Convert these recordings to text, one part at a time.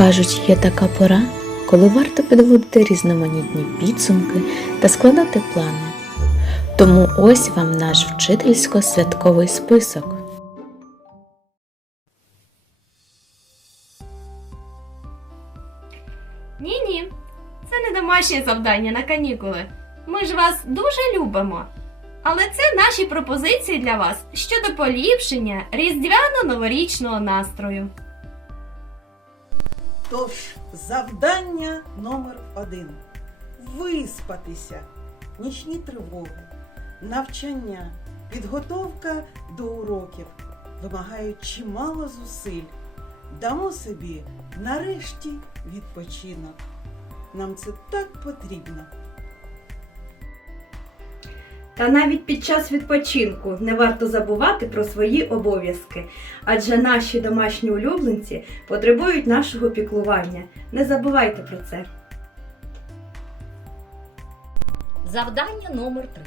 Кажуть, є така пора, коли варто підводити різноманітні підсумки та складати плани. Тому ось вам наш вчительсько-святковий список. Ні, ні, це не домашнє завдання на канікули. Ми ж вас дуже любимо. Але це наші пропозиції для вас щодо поліпшення різдвяно-новорічного настрою. Тож, завдання номер один виспатися, нічні тривоги, навчання, підготовка до уроків вимагають чимало зусиль. Дамо собі нарешті відпочинок. Нам це так потрібно. Та навіть під час відпочинку не варто забувати про свої обов'язки, адже наші домашні улюбленці потребують нашого піклування. Не забувайте про це. Завдання номер 3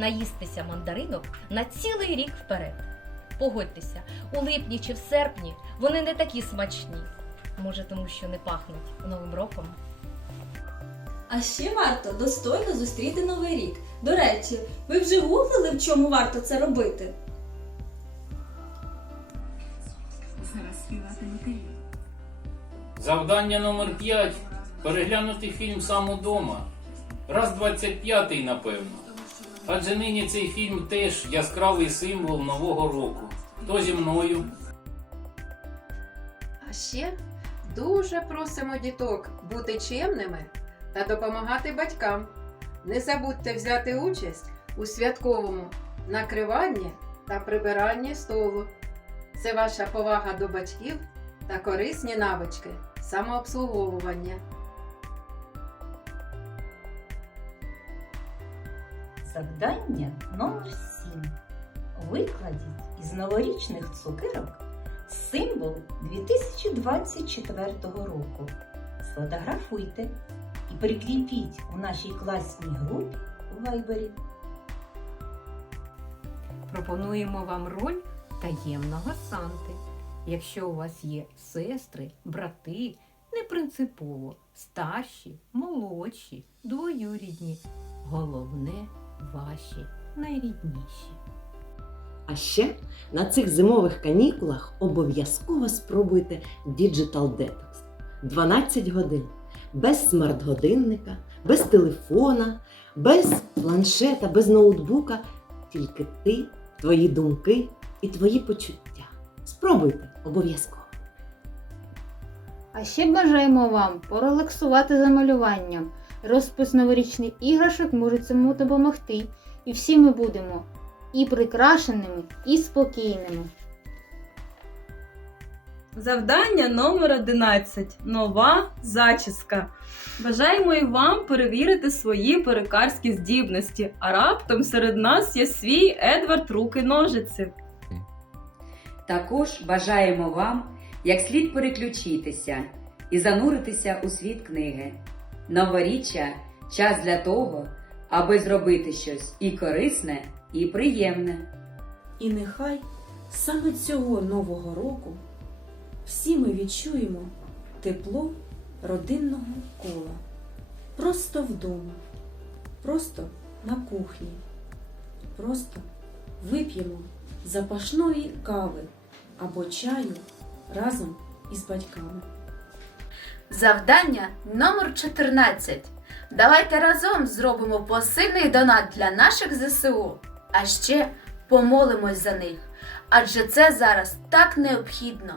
Наїстися мандаринок на цілий рік вперед. Погодьтеся, у липні чи в серпні вони не такі смачні. Може, тому що не пахнуть Новим роком. А ще варто достойно зустріти новий рік. До речі, ви вже гуглили, в чому варто це робити? Завдання номер 5 переглянути фільм сам удома. Раз 25-й, напевно. Адже нині цей фільм теж яскравий символ Нового року. Хто зі мною? А ще дуже просимо діток бути чемними та допомагати батькам. Не забудьте взяти участь у святковому накриванні та прибиранні столу. Це ваша повага до батьків та корисні навички самообслуговування. Завдання номер 7. Викладіть із новорічних цукерок символ 2024 року. Сфотографуйте прикріпіть у нашій класній групі у Вайбері. Пропонуємо вам роль таємного Санти. Якщо у вас є сестри, брати, не принципово, старші, молодші, двоюрідні. Головне ваші найрідніші. А ще на цих зимових канікулах обов'язково спробуйте Digital Detox. 12 годин. Без смарт-годинника, без телефона, без планшета, без ноутбука. Тільки ти, твої думки і твої почуття. Спробуйте обов'язково. А ще бажаємо вам порелаксувати за малюванням. Розпис новорічних іграшок може цьому допомогти. І всі ми будемо і прикрашеними, і спокійними. Завдання номер 11. Нова зачіска. Бажаємо і вам перевірити свої перукарські здібності, а раптом серед нас є свій Едвард руки ножиці. Також бажаємо вам як слід переключитися і зануритися у світ книги. Новоріччя час для того, аби зробити щось і корисне, і приємне. І нехай саме цього нового року всі ми відчуємо тепло родинного кола. Просто вдома, просто на кухні, просто вип'ємо запашної кави або чаю разом із батьками. Завдання номер 14. Давайте разом зробимо посильний донат для наших ЗСУ, а ще помолимось за них, адже це зараз так необхідно.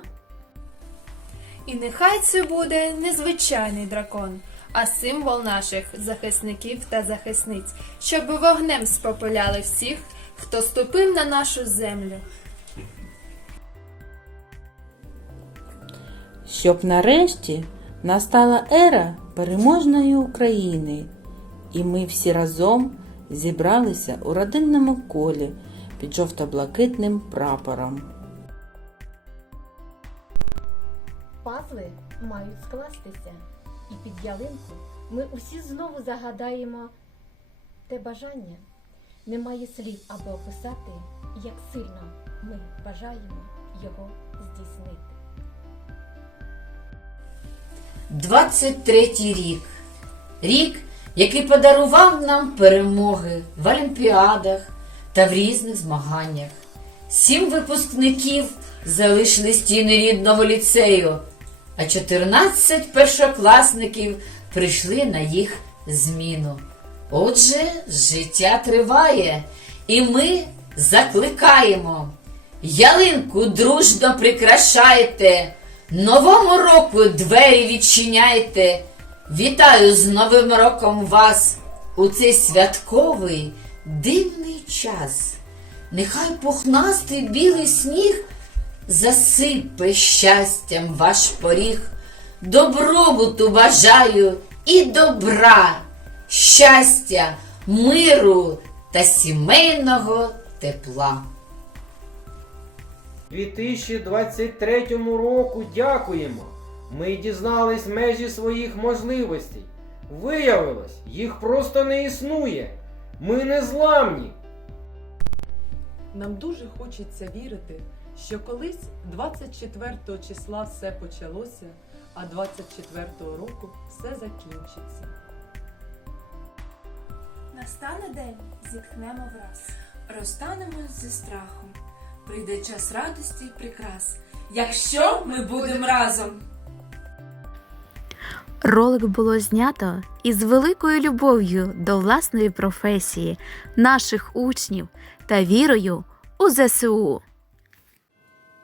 І нехай це буде не звичайний дракон, а символ наших захисників та захисниць, щоб вогнем спопиляли всіх, хто ступив на нашу землю. Щоб нарешті настала ера переможної України, і ми всі разом зібралися у родинному колі під жовто-блакитним прапором. Пазли мають скластися, і під ялинку ми усі знову загадаємо те бажання. Немає слів, аби описати, як сильно ми бажаємо його здійснити. 23-й рік. Рік, який подарував нам перемоги в олімпіадах та в різних змаганнях. Сім випускників залишили стіни рідного ліцею, а 14 першокласників прийшли на їх зміну. Отже, життя триває, і ми закликаємо. Ялинку дружно прикрашайте, новому року двері відчиняйте. Вітаю з Новим роком вас у цей святковий дивний час. Нехай пухнастий білий сніг засипе щастям ваш поріг. Добробуту бажаю і добра, щастя, миру та сімейного тепла. 2023 року дякуємо. Ми дізнались межі своїх можливостей. Виявилось, їх просто не існує. Ми не зламні. Нам дуже хочеться вірити, що колись 24 числа все почалося, а 24 року все закінчиться. Настане день, зітхнемо враз, розтанемо зі страхом. Прийде час радості й прикрас, якщо ми будемо разом. Ролик було знято із великою любов'ю до власної професії, наших учнів та вірою у ЗСУ.